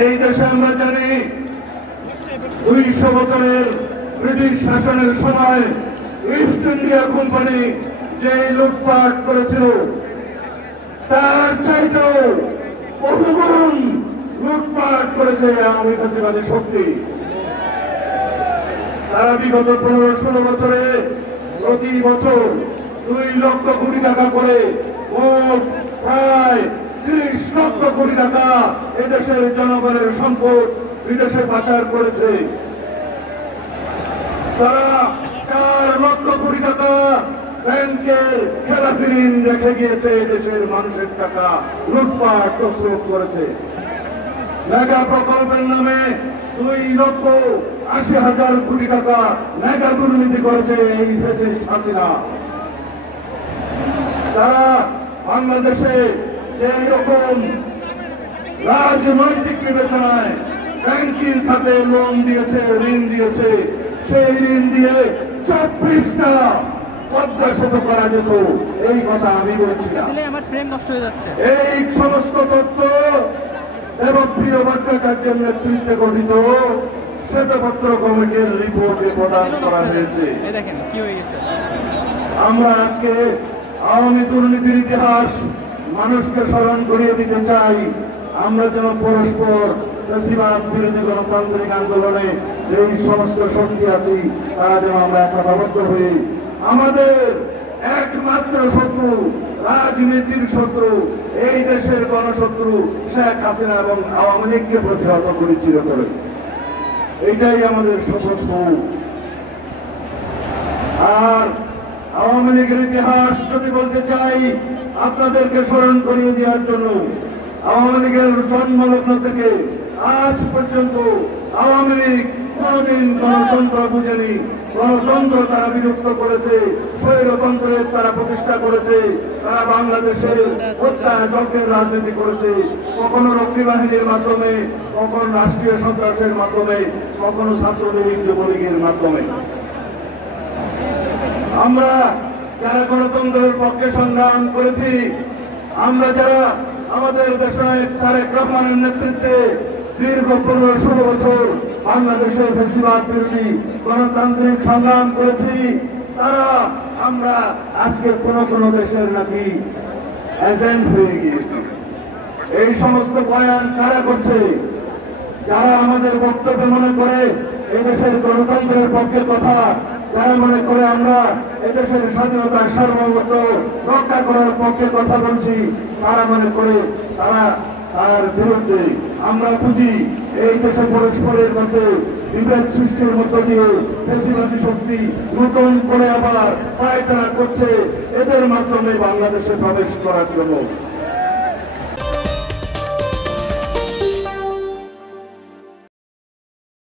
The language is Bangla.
এই দেশে আমরা জানি 200 বছরের ব্রিটিশ শাসনের সময় ইস্ট ইন্ডিয়া কোম্পানি যে লুটপাট করেছিল তার চাইতেও বহুগুণ লুটপাট করেছে আওয়ামী ফ্যাসিবাদী শক্তি। তারা বিগত 15-16 বছরে প্রতি বছর 2 লক্ষ কোটি টাকা করে মোট প্রায় 30 লক্ষ কোটি টাকা এদেশের জনগণের সম্পদ বিদেশে পাচার করেছে। তারা 4 লক্ষ কোটি টাকা ব্যাংকের খেলাপি ঋণ রেখে গিয়েছে, দেশের মানুষের টাকা লুটপাট তছরূপ করেছে। মেগা প্রকল্পের নামে 2,80,000 কোটি টাকা মেগা দুর্নীতি করেছে এই ফ্যাসিস্ট হাসিনা। তারা বাংলাদেশে যে রকম রাজনৈতিক বিবেচনায় ব্যাংকিং খাতে লোন দিয়েছে, ঋণ দিয়েছে, সেই ঋণ দিয়ে 24টা পদ্মা সেতু করা যেত, এই কথা আমি বলছিলাম। এই সমস্ত তথ্য দেবপ্রিয় ভট্টাচার্যের নেতৃত্বে গঠিত শ্বেতপত্র কমিটির রিপোর্টে প্রদান করা হয়েছে। আমরা আজকে আওয়ামী দুর্নীতির ইতিহাস মানুষকে স্মরণ করিয়ে দিতে চাই। আমরা যেন পরস্পর ফ্যাসিবাদ বিরোধী গণতান্ত্রিক আন্দোলনে যে সমস্ত শক্তি আছি তারা যেন আমরা একতাবদ্ধ হই। আমাদের একমাত্র শত্রু, রাজনীতির শত্রু, এই দেশের গণশত্রু শেখ হাসিনা এবং আওয়ামী লীগকে প্রতিহত করি চিরতরে। এটাই আমাদের শপথ হোক। আর আওয়ামী লীগের ইতিহাস যদি বলতে চাই, আপনাদেরকে স্মরণ করিয়ে দেওয়ার জন্য, আওয়ামী লীগের জন্মলগ্ন থেকে আজ পর্যন্ত আওয়ামী লীগ কোনদিন গণতন্ত্র বুঝেনি। গণতন্ত্র তারা বিলুপ্ত করেছে, স্বৈরতন্ত্রের তারা প্রতিষ্ঠা করেছে, তারা বাংলাদেশের হত্যা যজ্ঞের রাজনীতি করেছে, কখনো রক্ষী বাহিনীর মাধ্যমে, কখনো রাষ্ট্রীয় সন্ত্রাসের মাধ্যমে, কখনো ছাত্রলীগ যুবলীগের মাধ্যমে। আমরা যারা গণতন্ত্রের পক্ষে সংগ্রাম করেছি, আমরা যারা আমাদের দেশনায়ক তারেক রহমানের নেতৃত্বে দীর্ঘ 15-16 বছর বাংলাদেশের ফ্যাসিবাদ বিরোধী গণতান্ত্রিক সংগ্রাম করেছি, তারা আমরা আজকে কোন দেশের নাকি এজেন্ট হয়ে গিয়েছি। এই সমস্ত বয়ান কারা করছে? যারা আমাদের বক্তব্য মনে করে এদেশের গণতন্ত্রের পক্ষে কথা, যারা মনে করে আমরা এদেশের স্বাধীনতার সার্বভৌমত্ব রক্ষা করার পক্ষে কথা বলছি, তারা মনে করে তার বিরুদ্ধে। আমরা বুঝি এই দেশে পরস্পরের মধ্যে বিভেদ সৃষ্টির মধ্য দিয়ে ফ্যাসিবাদী শক্তি নতুন করে আবার পায়তারা করছে এদের মাধ্যমে বাংলাদেশে প্রবেশ করার জন্য।